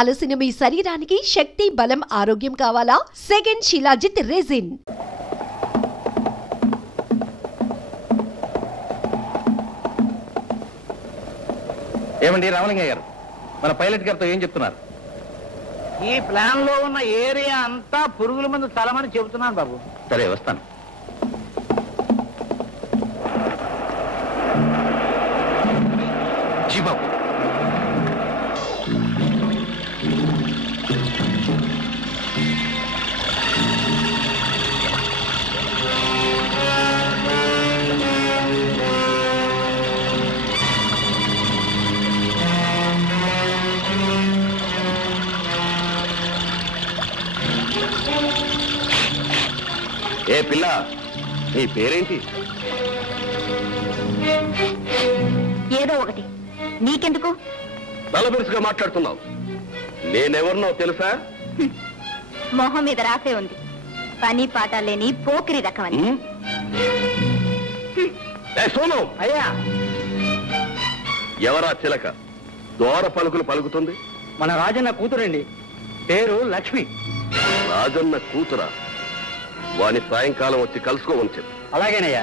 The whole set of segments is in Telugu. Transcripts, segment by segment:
అలసిన మీ శరీరానికి శక్తి, బలం, ఆరోగ్యం కావాలా? Second shilajit resin. ఏమండి రామలింగయ్య గారు, మన పైలట్ గారితో ఏం చెప్తున్నారు? ఈ ప్లాన్ లో ఉన్న ఏరియా అంతా పురుగుల మందు చలమని చెబుతున్నాను బాబు. సరే వస్తాను. జీ బాబు. ఏ పిల్ల, నీ పేరేంటి? ఏదో ఒకటి, నీకెందుకు? తలబిరుసుగా మాట్లాడుతున్నావు. నేనెవరినో తెలుసా? మొహం మీద రాసే ఉంది, పని పాట లేని పోకిరి రకమని. సోను, అయ్యా, ఎవరా చిలక దోర పలుకులు పలుకుతుంది? మన రాజన్న కూతురండి, పేరు లక్ష్మి. రాజన్న కూతురా? వాని సాయంకాలం వచ్చి కలుసుకోమని చెప్పు. అలాగేనయ్యా.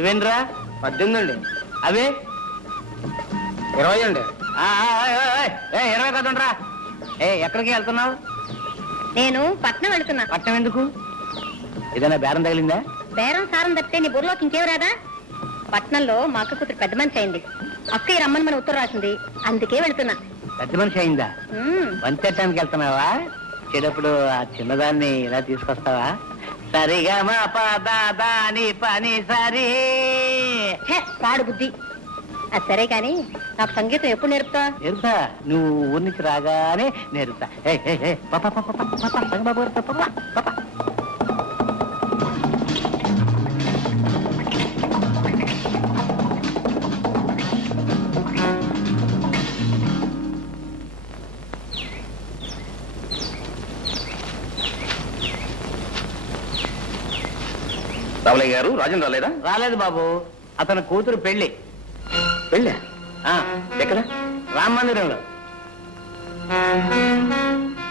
ఇవేంద్రా? 18 అండి. అవే 20 అండి. 20 కదండ్రా. ఎక్కడికి వెళ్తున్నావు? నేను పట్నం వెళుతున్నా. పట్నం ఎందుకు? ఏదైనా బేరం తగిలిందా? బేరం సారం తప్పితే నీ బుర్రలోకి ఇంకేం రాదా? పట్నంలో మా అక్క కూతురు పెద్ద మనిషి అయింది. అక్కయ్య రమ్మని మన ఉత్తరం రాసింది, అందుకే వెళుతున్నా. పెద్ద మనిషి అయిందా? వంచటానికి వెళ్తున్నావా? చెడప్పుడు ఆ చిన్నదాన్ని ఇలా తీసుకొస్తావా? సరిగా మా పదాని పని సరి. పాడు బుద్ధి. అది సరే కాని నాకు సంగీతం ఎప్పుడు నేర్పుతా? నేర్పుతా, నువ్వు ఊరి నుంచి రాగానే నేర్పుతా. బాబు పాప. రామలింగ గారు, రాజన్ రాలేదా? రాలేదు బాబు, అతని కూతురు పెళ్లి. వెళ్ళా? ఎక్కడ? రామ మందిరంలో.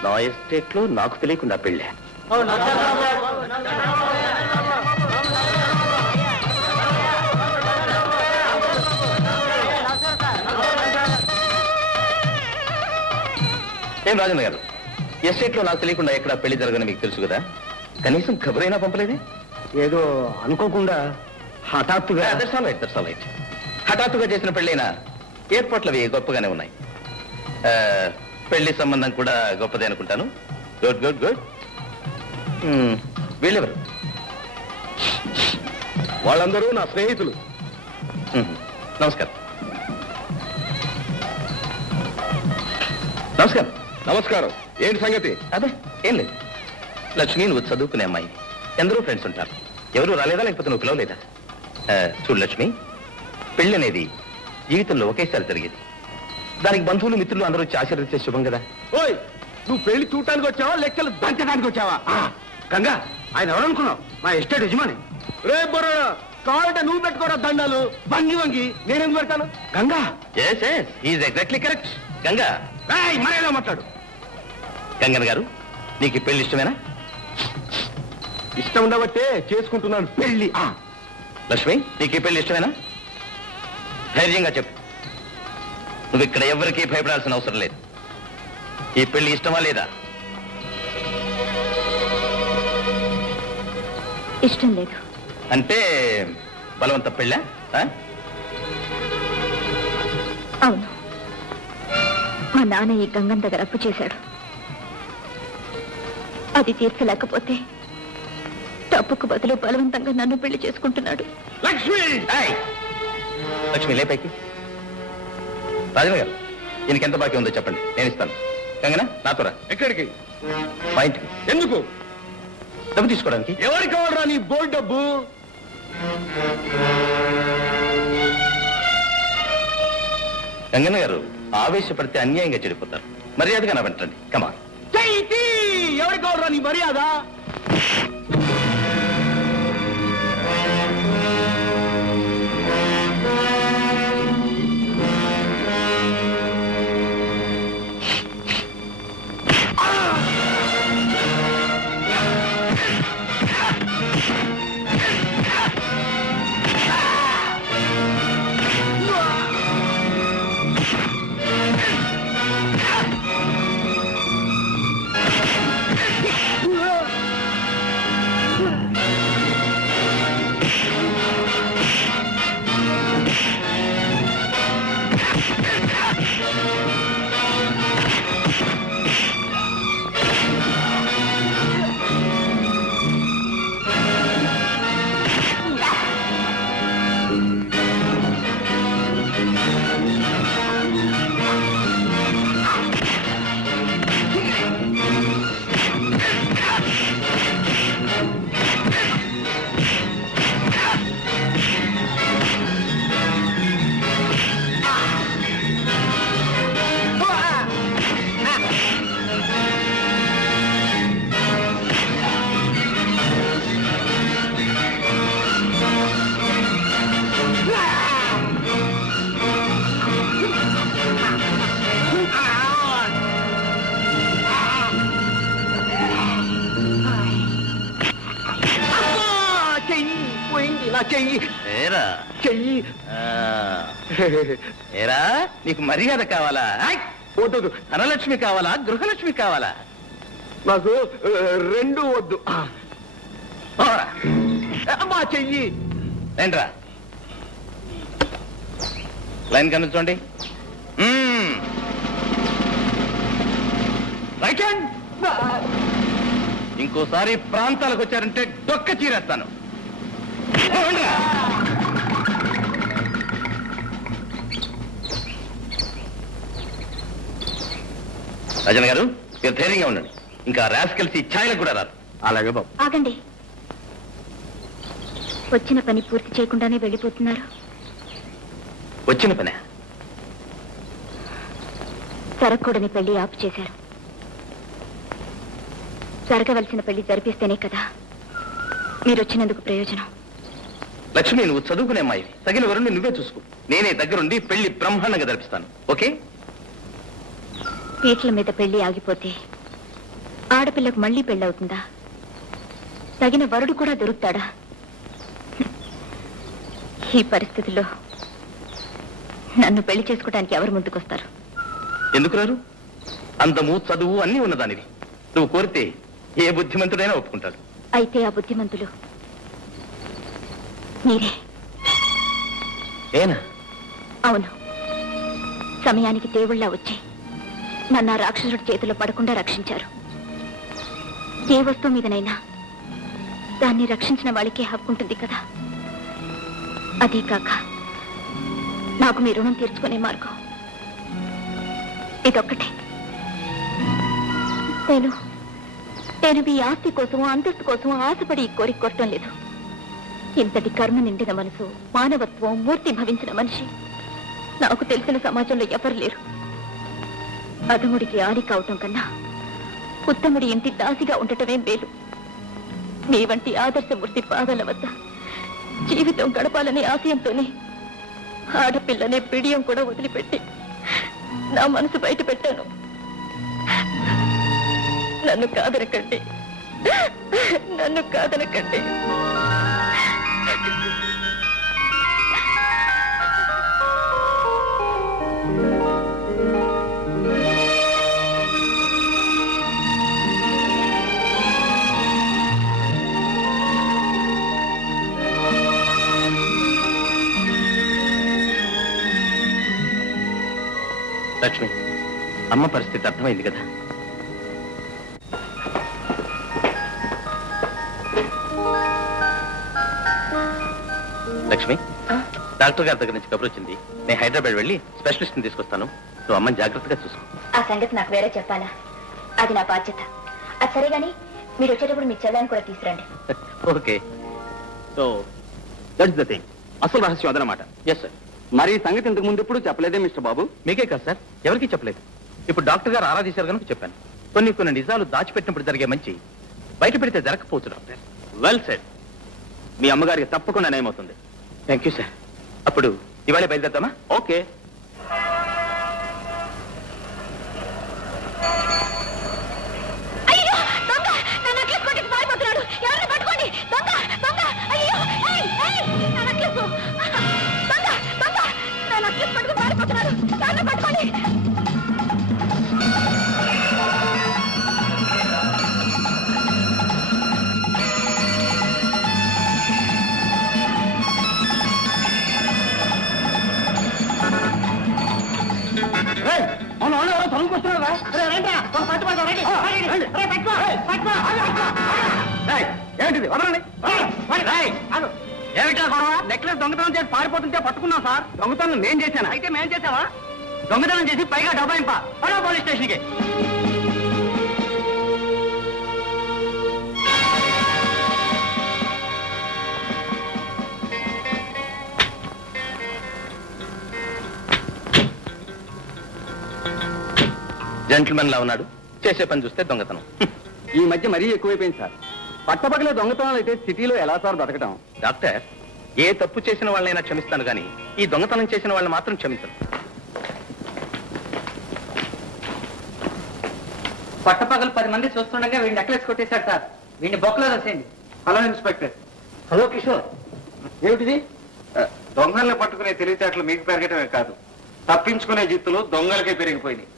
నా ఎస్టేట్ లో నాకు తెలియకుండా పెళ్ళా? ఏం రాజన్ గారు, ఎస్టేట్ లో నాకు తెలియకుండా ఎక్కడ పెళ్లి జరగని మీకు తెలుసు కదా, కనీసం ఖబరైనా పంపలేదే? ఏదో అనుకోకుండా హఠాత్తుగా. హఠాత్తుగా చేసిన పెళ్ళైనా ఏర్పాట్లు అవి గొప్పగానే ఉన్నాయి. పెళ్లి సంబంధం కూడా గొప్పదే అనుకుంటాను. Good good good. వీళ్ళెవరు? వాళ్ళందరూ నా స్నేహితులు. నమస్కారం. నమస్కారం. నమస్కారం. ఏంటి సంగతి? అదే ఏం లేదు. లక్ష్మి, నువ్వు చదువుకునే అమ్మాయి, ఎందరో ఫ్రెండ్స్ ఉంటారు. ఎవరు రాలేదా, లేకపోతే నువ్వు పిలవలేదా? చూడు లక్ష్మి, పెళ్లి అనేది జీవితంలో ఒకేసారి జరిగేది. దానికి బంధువులు, మిత్రులు అందరూ వచ్చి ఆశీర్వదించే శుభం కదా. ఓయ్, నువ్వు పెళ్లి చూడటానికి వచ్చావా, లెక్కలు దంచడానికి వచ్చావా? గంగా, ఆయన ఎవరనుకున్నావు? మా ఎస్టేట్ యజమాని. రే బొర్ర, కావాలంటే నువ్వు పెట్టుకోవడం దండాలు. వంగి వంగి నేనెందుకు పెడతాను? గంగా. Exactly correct. గంగా, మరేలా మాట్లాడు. గంగన్ గారు, నీకు పెళ్లి ఇష్టమేనా? ఇష్టం ఉండబట్టే చేసుకుంటున్నాను పెళ్లి. లక్ష్మి, నీకు పెళ్లి ఇష్టమేనా? ధైర్యంగా చెప్పు. నువ్వు ఇక్కడ ఎవరికీ భయపడాల్సిన అవసరం లేదు. ఈ పెళ్లి ఇష్టమా లేదా? ఇష్టం లేదు. అంటే బలవంత పెళ్ళా? అవును, మా నాన్న ఈ గంగం దగ్గర అప్పు చేశాడు. అది తీర్చలేకపోతే తప్పుకు బదులు బలవంతంగా నన్ను పెళ్లి చేసుకుంటున్నాడు. లక్ష్మి! లక్ష్మి, లేపైకి. రాజన్ గారు, ఈయనకి ఎంత బాకీ ఉందో చెప్పండి, నేను ఇస్తాను. గంగనా, నాతో రా. ఎక్కడికి? మా ఇంటికి. ఎందుకు? డబ్బు తీసుకోవడానికి. ఎవరికి కావాలరా నీ బోల్ డబ్బు? గంగన్న గారు, ఆవేశపడితే అన్యాయంగా చెడిపోతారు. మర్యాదగా నా వెంటండి. కమా. ఎవరికి కావాలరా నీ మర్యాద? చెయ్యి ఏరా చెయ్యి. ఏరా నీకు మర్యాద కావాలా? వద్దు, ధనలక్ష్మి కావాలా, గృహలక్ష్మి కావాలా? నాకు రెండు వద్దు. పోరా. అమ్మా చెయ్యి. ఏంట్రా లైన్ కనిపించండి. Right hand. ఇంకోసారి ప్రాంతాలకు వచ్చారంటే డొక్క చీరేస్తాను. రాజన్ గారు మీరు ధైర్యంగా ఉండండి. ఇంకా రాస్కెల్స్ ఈ ఛాయలకు కూడా రాదు. అలాగే బాబు. ఆగండి. వచ్చిన పని పూర్తి చేయకుండానే వెళ్ళిపోతున్నారు. వచ్చిన పనే జరగకూడని పెళ్లి ఆపు చేశారు. జరగవలసిన పెళ్లి జరిపిస్తేనే కదా మీరు వచ్చినందుకు ప్రయోజనం. లక్ష్మి నువ్వు చదువుకునే అమ్మాయి, తగిన వరుణ్ణి నువ్వే చూసుకో. నేనే దగ్గరుండి పెళ్లి బ్రహ్మాండంగా జరిపిస్తాను. ఓకే? పీటల మీద పెళ్లి ఆగిపోతే ఆడపిల్లకు మళ్లీ పెళ్ళవుతుందా? తగిన వరుడు కూడా దొరుకుతాడా? ఈ పరిస్థితుల్లో నన్ను పెళ్లి చేసుకోవడానికి ఎవరు ముందుకొస్తారు? ఎందుకు రారు? అందము చదువు అన్నీ ఉన్నదానివి. నువ్వు కోరితే ఏ బుద్ధిమంతుడైనా ఒప్పుకుంటాడు. అయితే ఆ బుద్ధిమంతులు మీరే. ఏనా? అవును. సమయానికి దేవుళ్ళ వచ్చి నన్ను ఆ రాక్షసుడి చేతిలో పడకుండా రక్షించారు. ఏ వస్తువు మీదనైనా దాన్ని రక్షించిన వాళ్ళకే హక్కు ఉంటుంది కదా. అదే కాక నాకు మీ రుణం తీర్చుకునే మార్గం ఇదొక్కటే. నేను మీ ఆస్తి కోసం, అంతస్తు కోసం ఆశపడి ఈ కోరిక కొట్టడం లేదు. ఇంతటి కర్మ నిండిన మనసు, మానవత్వం మూర్తి భవించిన మనిషి నాకు తెలిసిన సమాజంలో ఎవరు లేరు. అధముడికి ఆడి కావటం కన్నా ఉత్తముడి ఇంటి దాసిగా ఉండటమే మేలు. మీ వంటి ఆదర్శమూర్తి పాదాల వద్ద జీవితం గడపాలనే ఆశయంతోనే ఆడపిల్లనే పిడియం కూడా వదిలిపెట్టి నా మనసు బయట పెట్టాను. నన్ను కాదనకండి, నన్ను కాదనకండి. లక్ష్మి, అమ్మ పరిస్థితి అర్థమైంది కదా? లక్ష్మి, డాక్టర్ గారి దగ్గర నుంచి కబురు వచ్చింది. నేను హైదరాబాద్ వెళ్ళి స్పెషలిస్ట్ ని తీసుకొస్తాను. నువ్వు అమ్మని జాగ్రత్తగా చూసుకో. ఆ సంగతి నాకు వేరే చెప్పాలా? అది నా బాధ్యత. అది సరే గాని మీరు వచ్చేటప్పుడు మీ చెల్లాన్ని కూడా తీసుకురండి. Okay. So that's the thing. అసలు రహస్యం అదనమాట. Yes sir. మరి ఈ సంగతి ఇంతకు ముందు ఎప్పుడు చెప్పలేదే మిస్టర్ బాబు? మీకే కాదు సార్, ఎవరికీ చెప్పలేదు. ఇప్పుడు డాక్టర్ గారు ఆరాధించారు కనుక చెప్పాను. కొన్ని నిజాలు దాచిపెట్టినప్పుడు జరిగే మంచి బయట పెడితే జరగకపోవచ్చు డాక్టర్. Well said. మీ అమ్మగారికి తప్పకుండా నయమవుతుంది. Thank you sir. అప్పుడు ఇవాళ బయలుదేద్దామా? ఓకే. ఏంటిది? వదలండి. ఏమిటా గొడవ? నెక్లెస్ దొంగతనం చేసి పారిపోతుంటే పట్టుకున్నాం సార్. దొంగతనం నేను చేశాను. అయితే మేము చేసావా? దొంగతనం చేసి పైగా డబ్బాయింపా పోలీస్ స్టేషన్కి. జెంటిల్మెన్ లా ఉన్నాడు, చేసే పని చూస్తే దొంగతనం. ఈ మధ్య మరీ ఎక్కువైపోయింది సార్. పట్టపగలే దొంగతనాలు అయితే సిటీలో ఎలా సార్ బతకటం? డాక్టర్, ఏ తప్పు చేసిన వాళ్ళైనా క్షమిస్తాను కానీ ఈ దొంగతనం చేసిన వాళ్ళని మాత్రం క్షమించను. పట్టపగలు 10 మంది చూస్తుండగా వీడిని నెక్లెస్ కొట్టేశాడు సార్. వీడిని బొక్కలో రాసేయండి. Hello inspector. హలో కిషోర్, ఏమిటిది? దొంగల్ని పట్టుకునే తెలివితేటలు మీకు పెరగటమే కాదు, తప్పించుకునే జిత్తులు దొంగలకే పెరిగిపోయినాయి.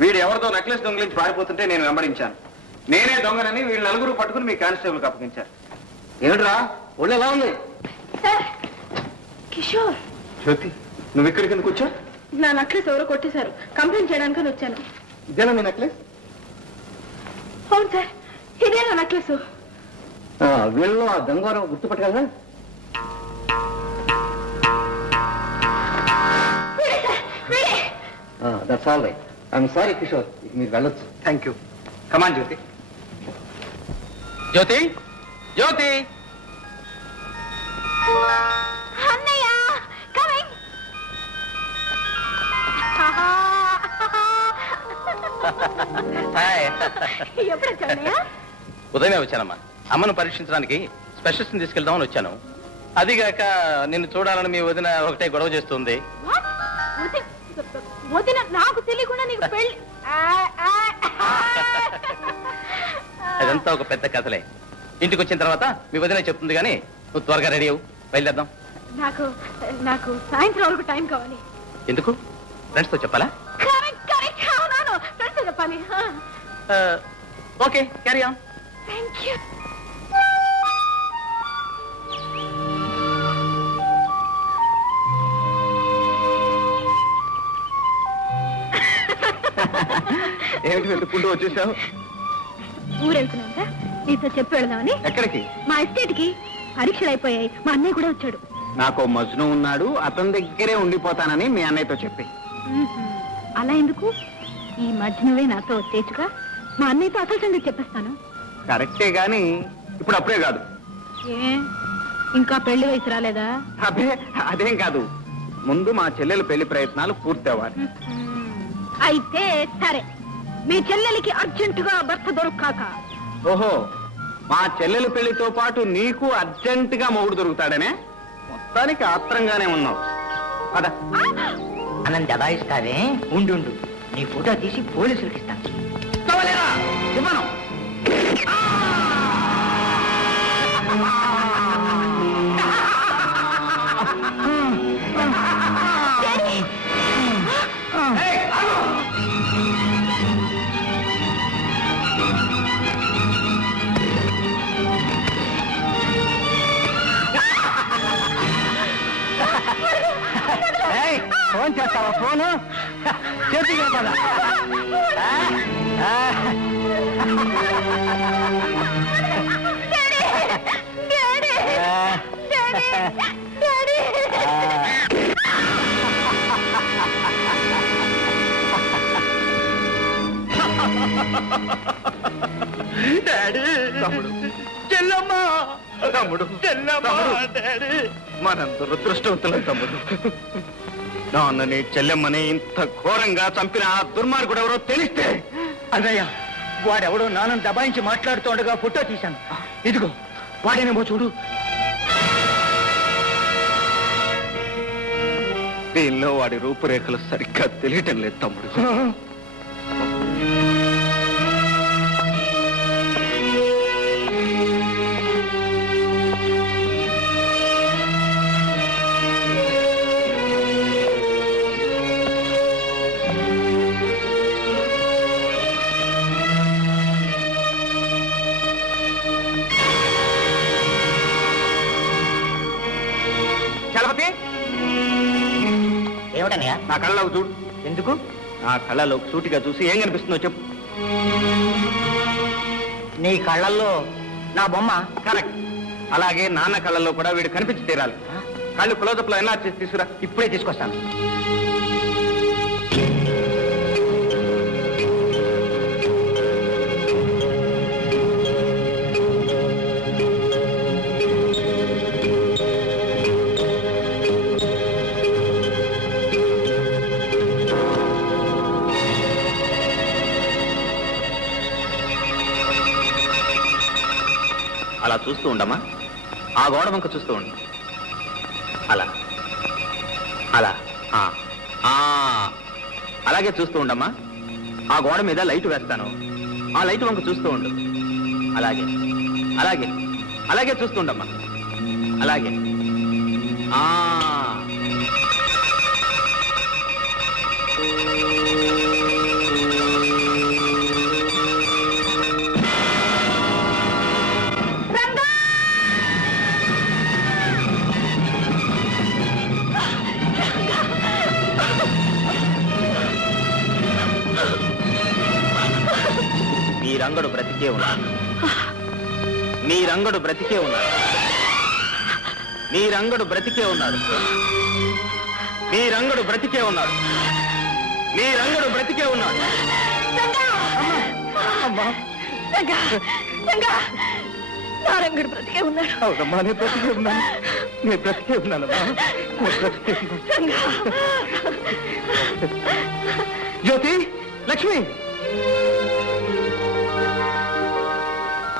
వీడు ఎవరితో నెక్లెస్ దొంగలించి పారిపోతుంటే నేను వెంబడించాను. నేనే దొంగనని వీళ్ళు నలుగురు పట్టుకుని మీ కానిస్టేబుల్కి అప్పగించారు. ఏమిట్రా ఒళ్ళు ఎలా ఉంది? కిషోర్, జ్యోతి, నువ్వు ఇక్కడికి ఎందుకు వచ్చా? నా నెక్లెస్ ఎవరో కొట్టేశారు, కంప్లైంట్ చేయడానికి వచ్చాను. ఇదేనా మీ నెక్లెస్? అవును సార్, ఇదే నా నెక్లెస్. వీళ్ళు ఆ దొంగవారం గుర్తుపట్టగలరా? That's all right. I'm sorry Kishore, మీరు వెళ్ళొచ్చు. Thank you. కమాన్ జ్యోతి. జ్యోతి, జ్యోతి, అన్నయ్య కమింగ్. హాయ్. ఎప్పుడు వచ్చావు అన్నయ్య? ఉదయమే వచ్చానమ్మా. అమ్మను పరీక్షించడానికి స్పెషలిస్ట్ని తీసుకెళ్దామని వచ్చాను. అదిగాక నిన్ను చూడాలని మీ వదిన ఒకటే గొడవ చేస్తుంది. వదిన నాకు తెలియకుండా నీకు పెళ్లి? అదంతా ఒక పెద్ద కథలే. ఇంటికి వచ్చిన తర్వాత మీ వదిన చెప్తుంది, కానీ నువ్వు త్వరగా రెడీ అవ్వు, బయలుదేద్దాం. నాకు నాకు సాయంత్రం వరకు టైం కావాలి. ఎందుకు? ఫ్రెండ్స్తో చెప్పాలా? కరెక్ట్ కరెక్ట్, అవునవును, ఫ్రెండ్స్ చెప్పాలి. Okay, carry on. Thank you. ఏమిటి వెతుక్కుంటూ వచ్చేసావు? ఊరెళ్తున్నాంట, నీతో చెప్పి వెళదామని. ఎక్కడికి? మా ఎస్టేట్ కి పరీక్షలు అయిపోయాయి, మా అన్నయ్య కూడా వచ్చాడు. నాకు మజ్ను ఉన్నాడు, అతని దగ్గరే ఉండిపోతానని మీ అన్నయ్యతో చెప్పి. అలా ఎందుకు? ఈ మధ్య నువ్వే నాతో వచ్చేచ్చుగా, మా అన్నయ్యతో అసలు సంగతి చెప్పేస్తాను. కరెక్టే గాని ఇప్పుడు అప్పుడే కాదు. ఏ ఇంకా పెళ్లి వయసు రాలేదా? అదే అదేం కాదు, ముందు మా చెల్లెల పెళ్లి ప్రయత్నాలు పూర్తి అవ్వాలి. అయితే సరే, మీ చెల్లెలికి అర్జెంటుగా భర్త దొరకాక. ఓహో, మా చెల్లెల పెళ్లితో పాటు నీకు అర్జెంటుగా మొగుడు దొరుకుతాడనే? మొత్తానికి ఆత్రంగానే ఉన్నావు. పద. అనంత దబాయిస్తావే, ఉండు, నీ ఫోటో తీసి పోలీసులకి ఇస్తాను. ఇవ్వను. ఫోన్ చేస్తావా? ఫోను చేతికి పద. డాడీ, తమ్ముడు, చెల్లమ్మా, తమ్ముడు, చెల్లమ్మా, డాడీ. మనంత దురదృష్టవంతులం తమ్ముడు. నాన్నని చెల్లెమ్మని ఇంత ఘోరంగా చంపిన ఆ దుర్మార్గుడు ఎవరో తెలిస్తే. అన్నయ్య, వాడెవడో నాన్నను దబాయించి మాట్లాడుతుండగా ఫోటో తీశాను. ఇదిగో వాడేనేమో చూడు. దీనిలో వాడి రూపురేఖలు సరిగ్గా తెలియటం లేదు తమ్ముడు. చలపతి, ఏమిటన్నయ్య? నా కళ్ళలోకి చూడు. ఎందుకు? నా కళ్ళలోకి సూటిగా చూసి ఏం కనిపిస్తుందో చెప్పు. నీ కళ్ళల్లో నా బొమ్మ. కరెక్ట్. అలాగే నాన్న కళ్ళల్లో కూడా వీడు కనిపించి తీరాలి. కళ్ళు క్లోజప్లో ఎలా చేసి తీసుకురా. ఇప్పుడే తీసుకొస్తాను. అలా చూస్తూ ఉండమ్మా. ఆ గోడ వంక చూస్తూ ఉండు. అలా అలా ఆ, ఆ, అలాగే చూస్తూ ఉండమ్మా. ఆ గోడ మీద లైట్ వేస్తాను. ఆ లైట్ వంక చూస్తూ ఉండు. అలాగే అలాగే అలాగే చూస్తూ ఉండమ్మా. అలాగే మీ రంగడు బ్రతికే ఉన్నాడు. మీ రంగడు బ్రతికే ఉన్నాడు. మీ రంగడు బ్రతికే ఉన్నాడు. మీ రంగడు బ్రతికే ఉన్నాడు. మీ రంగడు బ్రతికే ఉన్నాడు. నా రంగుడు బ్రతికే ఉన్నాడు. అవునమ్మా, నేను బ్రతికే ఉన్నాను. నేను బ్రతికే ఉన్నానమ్మా. జ్యోతి, లక్ష్మి,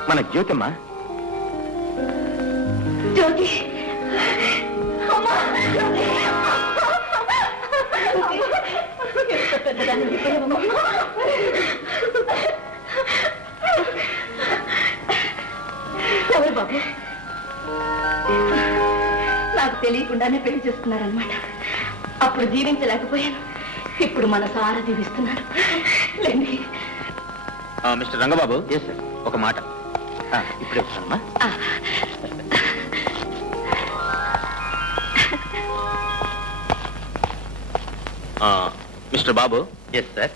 మన జ్యోతమ్మా. జ్యోతి, అమ్మా, జ్యోతి. ఎంత పెద్దదాన్ని చెప్పావమ్మా. ఎవరు బాబు? నాకు తెలియకుండానే పెళ్లి చేస్తున్నారనమాట. అప్పుడు జీవించలేకపోయాను, ఇప్పుడు మన సారా జీవిస్తున్నాడు. లేండి. మిస్టర్ రంగబాబు. Yes sir. ఒక మాట ఇప్పుడే వస్తానమ్మా. మిస్టర్ బాబు. Yes sir.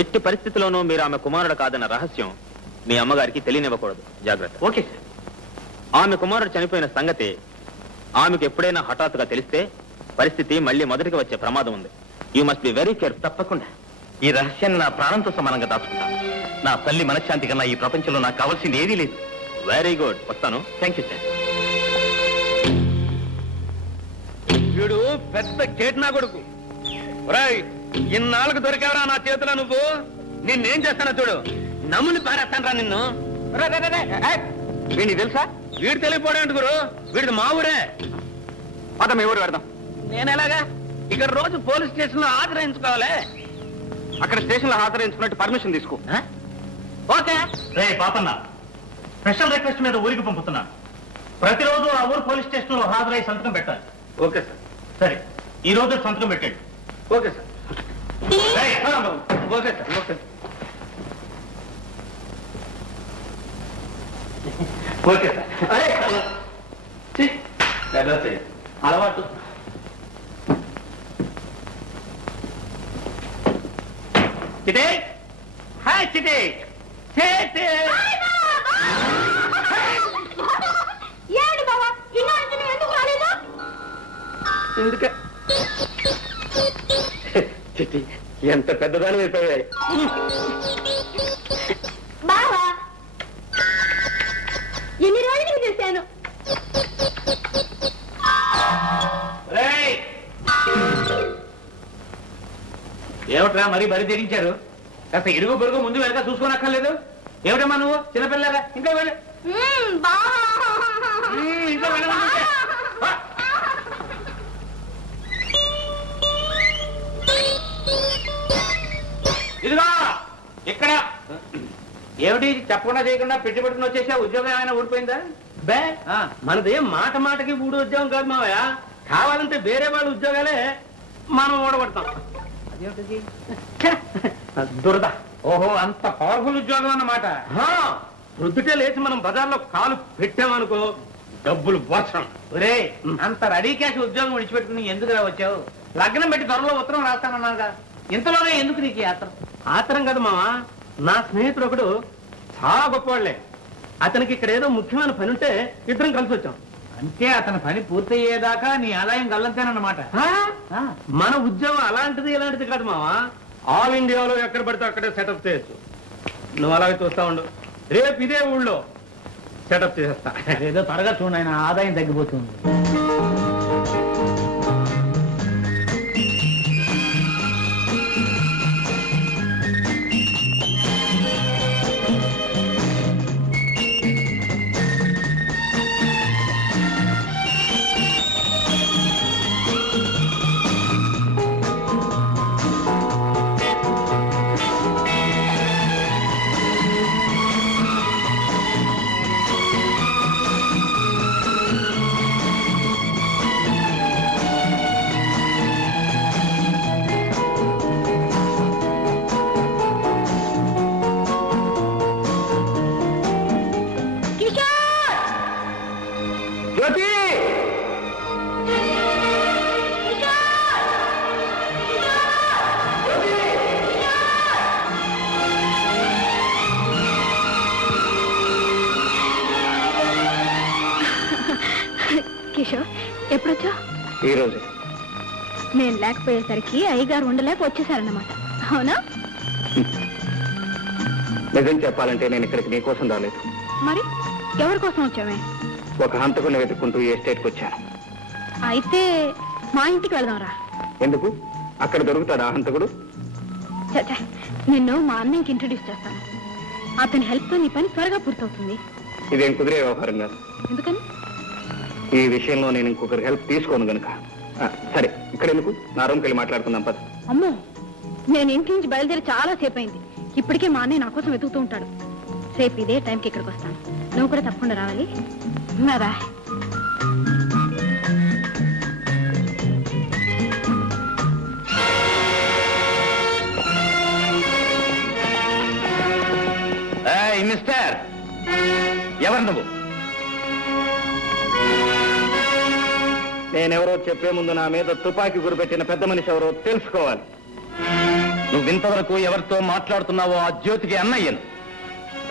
ఎట్టి పరిస్థితిలోనూ మీరు ఆమె కుమారుడు కాదన్న రహస్యం మీ అమ్మగారికి తెలియనివ్వకూడదు. జాగ్రత్త. Okay sir. ఆమె కుమారుడు చనిపోయిన సంగతి ఆమెకు ఎప్పుడైనా హఠాత్తుగా తెలిస్తే పరిస్థితి మళ్ళీ మొదటికి వచ్చే ప్రమాదం ఉంది. You must be very careful. తప్పకుండా ఈ రహస్యాన్ని నా ప్రాణంతో సమానంగా దాచుకుంటాను. నా తల్లి మనశ్శాంతి కన్నా ఈ ప్రపంచంలో నాకు కావాల్సింది ఏదీ లేదు. Very good. వస్తాను. Thank you sir. వీడు పెద్ద కేట్నా కొడుకు. ఇన్నాళ్ళకు దొరికావరా నా చేతిలో నువ్వు. నిన్నేం చేస్తానో చూడు. నమ్ముని పారేస్తానరా నిన్ను. వీడిని తెలుసా? వీడు తెలియపోవడం గురు. వీడిది మా ఊరే. అతను మీ ఊరు పెడదాం. నేనెలాగా? ఇక్కడ రోజు పోలీస్ స్టేషన్ లో ఆశ్రయించుకోవాలి. అక్కడ స్టేషన్ లో హాజరించుకున్నట్టు పర్మిషన్ తీసుకో. ఓకే. రే పాపన్న, స్పెషల్ రిక్వెస్ట్ మీద ఊరికి పంపుతున్నాను. ప్రతిరోజు ఆ ఊరు పోలీస్ స్టేషన్ లో హాజరై సంతకం పెట్టాలి. Okay sir. సరే, ఈ రోజు సంతకం పెట్టండి. Okay sir. Okay sir. Okay. Okay sir. అలవాటు. చిటే, హాయ్ చిటే. ఏమిటి బావా, ఇన్నాళ్ళకి నువ్వు ఎందుకు రాలేదు? ఎందుకే చిట్టి, ఎంత పెద్దదాని అయిపోయాయి. బావా, ఎన్ని రోజులు చేశాను. ఏమిట్రా మరీ బరి తెగించారు? కాస్త ఇరుగు పొరుగు ముందు వెనక చూసుకోనక్కర్లేదు. ఏమిటమ్మా నువ్వు చిన్నపిల్లగా? ఇంకా వెళ్ళి ఇంకా వెళ్ళమంటే ఇదిగో ఇక్కడ. ఏమిటి చెప్పకుండా చేయకుండా పెట్టి పెట్టుకుని వచ్చేసా? ఉద్యోగం ఏమైనా ఊడిపోయిందా? బే, మనదేం మాట మాటకి ఊడి ఉద్యోగం కాదు మావయ్య. కావాలంటే వేరే వాళ్ళ ఉద్యోగాలే మనం ఓడగొడతాం. దురద. ఓహో, అంత పవర్ఫుల్ ఉద్యోగం అన్నమాట. ప్రొద్దుటే లేచి మనం బజార్లో కాలు పెట్టామనుకో, డబ్బులు వర్షం. ఒరే, అంత రెడీ క్యాష్ ఉద్యోగం విడిచిపెట్టుకుని ఎందుకు వచ్చావు? లగ్నం పెట్టి త్వరలో ఉత్తరం రాస్తానన్నాగా. ఇంతలోనే ఎందుకు నీకు ఆత్రం? ఆత్రం కాదు మావా, నా స్నేహితుడు ఒకడు చాలా గొప్పవాళ్లే. అతనికి ఇక్కడ ఏదో ముఖ్యమైన పని ఉంటే ఇద్దరం కలిసి వచ్చాం. అంటే అతని పని పూర్తయ్యేదాకా నీ ఆదాయం గల్లంతేనన్నమాట. మన ఉద్యోగం అలాంటిది ఇలాంటిది కాదు మావా. ఆల్ ఇండియాలో ఎక్కడ పడితే అక్కడే సెటప్ చేయొచ్చు. నువ్వు అలాగే చూస్తా ఉండు. రేపు ఇదే ఊళ్ళో సెటప్ చేసేస్తా. ఏదో త్వరగా చూడండి, ఆయన ఆదాయం తగ్గిపోతుంది. ఈ రోజు నేను లేకపోయేసరికి అయ్యగారు ఉండలేక వచ్చేసారన్నమాట. అవునా? నిజం చెప్పాలంటే నేను ఇక్కడికి నీకోసం రాలేదు. మరి ఎవరి కోసం వచ్చామే? ఒక హంతకుని వెతుక్కుంటూ ఈ ఎస్టేట్కి వచ్చాను. అయితే మా ఇంటికి వెళ్దాంరా. ఎందుకు? అక్కడ దొరుకుతాడా హంతకుడు? చచ్చా, నిన్ను మా అన్నయ్యకి ఇంట్రడ్యూస్ చేస్తాను. అతని హెల్ప్తో నీ పని త్వరగా పూర్తవుతుంది. ఇదేం కుదిరే వ్యవహారం కాదు. ఎందుకని? ఈ విషయంలో నేను ఇంకొకరి హెల్ప్ తీసుకోను గనుక. సరే, ఇక్కడ ఎందుకు? నా రూమ్కి వెళ్ళి మాట్లాడుకుందాం పద. అమ్మో, నేను ఇంటి నుంచి బయలుదేరి చాలా సేపు అయింది. ఇప్పటికే మా అన్నయ్య నా కోసం వెతుకుతూ ఉంటాడు. రేపు ఇదే టైంకి ఇక్కడికి వస్తాను. నువ్వు కూడా తప్పకుండా రావాలి. రా. మిస్టర్, ఎవరు నువ్వు? నేనెవరో చెప్పే ముందు నా మీద తుపాకీ గురిపెట్టిన పెద్ద మనిషి ఎవరో తెలుసుకోవాలి. నువ్వు ఇంతవరకు ఎవరితో మాట్లాడుతున్నావో ఆ జ్యోతికి అన్నయ్యను.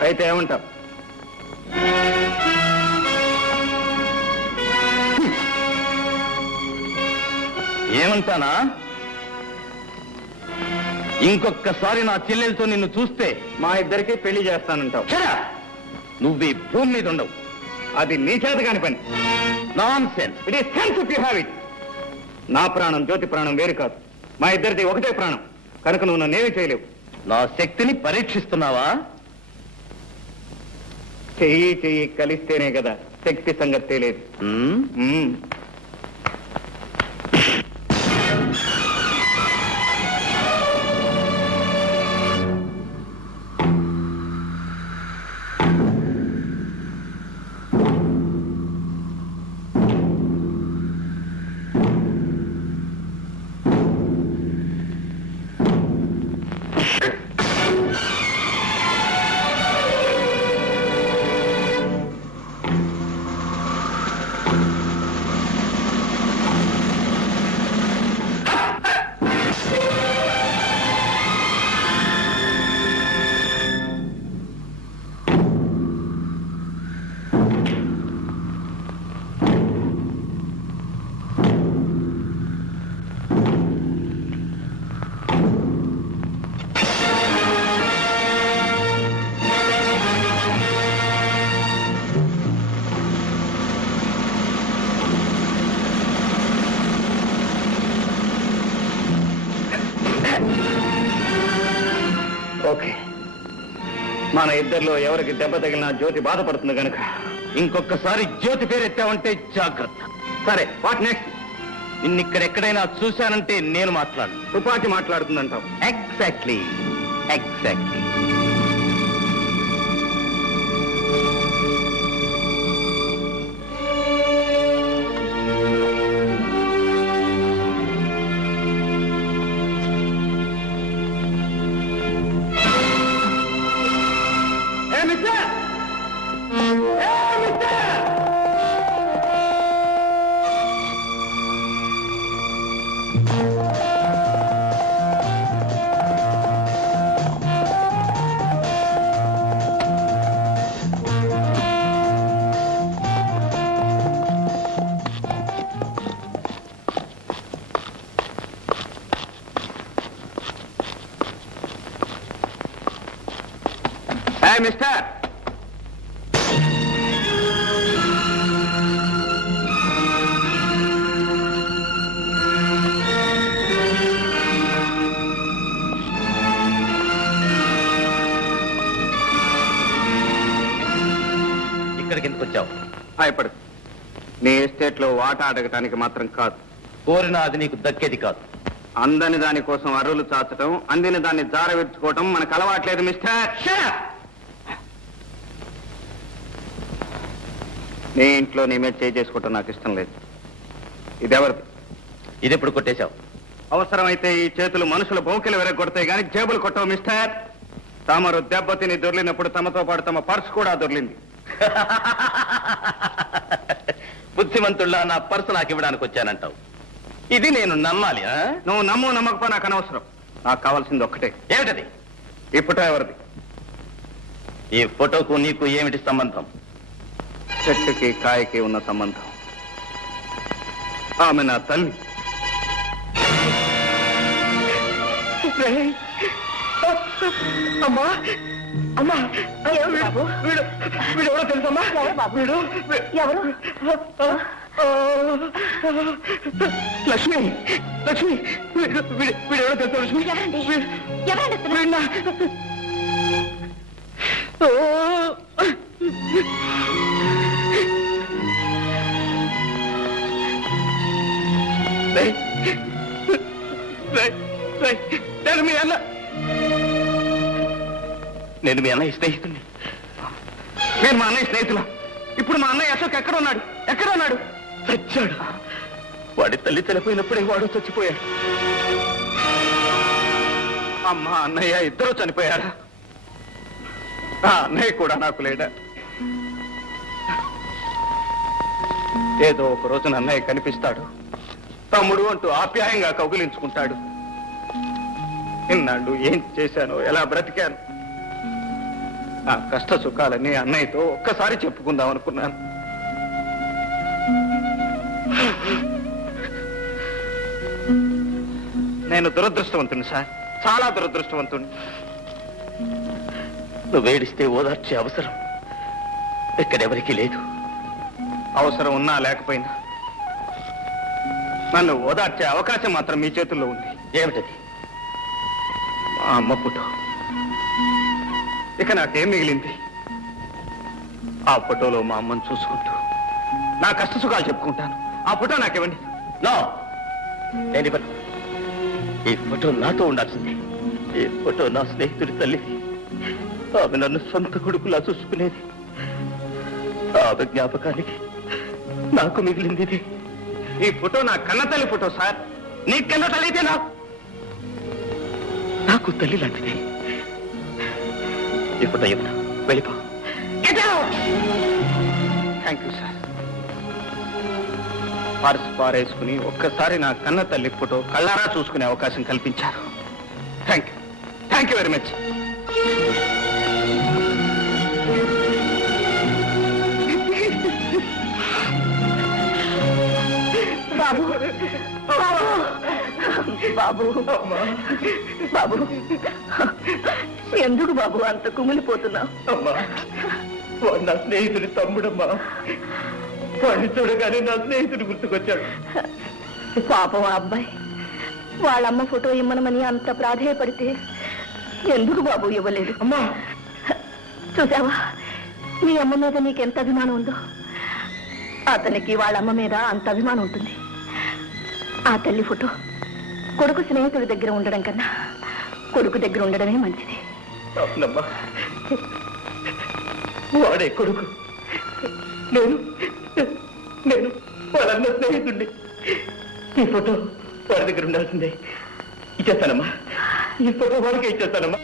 అయితే ఏమంటావు? ఏమంటానా? ఇంకొక్కసారి నా చెల్లెలతో నిన్ను చూస్తే మా ఇద్దరికి పెళ్లి చేస్తానంటావు. నువ్వు ఈ భూమి మీద ఉండవు. అది నీ చేత కాని పని. Nonsense. It is sense if you have it. నా ప్రాణం జ్యోతి ప్రాణం వేరు కాదు. మా ఇద్దరిది ఒకటే ప్రాణం కనుక నువ్వు నన్నేమీ చేయలేవు. నా శక్తిని పరీక్షిస్తున్నావా? చెయ్యి చెయ్యి కలిస్తేనే కదా శక్తి సంగతి తెలియదు. ఓకే, మన ఇద్దరిలో ఎవరికి దెబ్బ తగిలినా జ్యోతి బాధపడుతుంది కనుక ఇంకొకసారి జ్యోతి పేరు ఎత్తావంటే జాగ్రత్త. సరే, వాట్ నెక్స్ట్? నిన్నిక్కడెక్కడైనా చూశానంటే నేను మాట్లాడు. తుపాకీ మాట్లాడుతుందంటావు. Exactly, exactly. మిస్టర్, ఇక్కడికి ఎందుకు వచ్చావు? భయపడు. నీ ఎస్టేట్ లో వాటా అడగటానికి మాత్రం కాదు. కోరినా అది నీకు దక్కేది కాదు. అందని దాని కోసం అరువులు చాచటం, అందిన దాన్ని జార విరుచుకోవటం మనకు అలవాట్లేదు మిస్టర్. నీ ఇంట్లో నీ మీద చేసుకోవటం నాకు ఇష్టం లేదు. ఇదెవరిది? ఇది ఎప్పుడు కొట్టేశావు? అవసరమైతే ఈ చేతులు మనుషుల బౌకెలు వెరగొడతాయి కానీ జేబులు కొట్టవు మిస్టర్. తమరు దెబ్బతిని దొర్లినప్పుడు తమతో పాటు తమ పర్సు కూడా దొర్లింది. బుద్ధిమంతుల్లా నా పర్సు నాకు ఇవ్వడానికి వచ్చానంటావు. ఇది నేను నమ్మాలి? నువ్వు నమ్ము నమ్మకపో నాకు అనవసరం. నాకు కావాల్సింది ఒక్కటే. ఏమిటది? ఈ ఫోటో ఎవరిది? ఈ ఫోటోకు నీకు ఏమిటి సంబంధం? చెట్టుకి కాయకి ఉన్న సంబంధం. ఆమె నా తల్లి. అమ్మా అమ్మా వీడు ఎవరో తెలుసమ్మా? వీడు ఎవరు? లక్ష్మి లక్ష్మి వీడు ఎవరో తెలుసా? లక్ష్మి ఎవరండి? నేను మీ అన్న నేను మీ అన్నయ్య స్నేహితుడిని. నేను మా అన్నయ్య స్నేహితులు. ఇప్పుడు మా అన్నయ్య అశోక్ ఎక్కడ ఉన్నాడు? చచ్చాడు. వాడి తల్లి చనిపోయినప్పుడే వాడు చచ్చిపోయాడు. అమ్మ అన్నయ్య ఇద్దరూ చనిపోయారా? ఆ అన్నయ్య కూడా నాకు లేడా? ఏదో ఒక రోజున అన్నయ్య కనిపిస్తాడు, తమ్ముడు అంటూ ఆప్యాయంగా కౌగిలించుకుంటాడు. ఇన్నాళ్ళు ఏం చేశానో, ఎలా బ్రతికాను, నా కష్ట సుఖాలన్నీ అన్నయ్యతో ఒక్కసారి చెప్పుకుందాం అనుకున్నాను. నేను దురదృష్టవంతుని సార్, చాలా దురదృష్టవంతుని. నువ్వేడిస్తే ఓదార్చే అవసరం ఎక్కడెవరికీ లేదు. అవసరం ఉన్నా లేకపోయినా నన్ను ఓదార్చే అవకాశం మాత్రం మీ చేతుల్లో ఉంది. ఏమిటది? మా అమ్మ ఫోటో. ఇక నాకేం మిగిలింది? ఆ ఫోటోలో మా అమ్మను చూసుకుంటూ నా కష్ట సుఖాలు చెప్పుకుంటాను. ఆ ఫోటో నాకివ్వండి. నో, నేను ఇవ్వను. ఈ ఫోటో నాతో ఉండాల్సిందే. ఈ ఫోటో నా స్నేహితుడి తల్లిది. ఆమె నన్ను సొంత కొడుకులా చూసుకునేది. ఆమె జ్ఞాపకానికి నాకు మిగిలింది ఇది. ఈ ఫోటో నా కన్న తల్లి ఫోటో సార్. నీ కన్న తల్లి అయితే నాకు తల్లి లాంటిది. ఈ ఫోటో ఇవ్వను. వెళ్ళిపో. Thank you sir. పర్సు పారేసుకుని ఒక్కసారి నా కన్న తల్లి ఫోటో కళ్ళారా చూసుకునే అవకాశం కల్పించారు. Thank you very much. బాబు బాబు బాబు ఎందుకు బాబు అంత కుమిలిపోతున్నావు? అమ్మా, వాడు నా స్నేహితుడి తమ్ముడమ్మా. వాడిని చూడగానే నా స్నేహితుడు గుర్తుకొచ్చాడు. పాపం ఆ అబ్బాయి వాళ్ళమ్మ ఫోటో ఇమ్మనమని అంత ప్రాధేయపడితే ఎందుకు బాబు ఇవ్వలేదు? అమ్మా చూసావా, మీ అమ్మ మీద నీకెంత అభిమానం ఉందో, అతనికి వాళ్ళమ్మ మీద అంత అభిమానం ఉంటుంది. ఆ తల్లి ఫోటో కొడుకు స్నేహితుడి దగ్గర ఉండడం కన్నా కొడుకు దగ్గర ఉండడమే మంచిది. అవునమ్మా, వాడే కొడుకు. నేను వాళ్ళన్న స్నేహితుడిని. ఈ ఫోటో వాడి దగ్గర ఉండాల్సిందే. ఇచ్చేస్తానమ్మా. ఈ ఫోటో వాడికే ఇచ్చేస్తానమ్మా.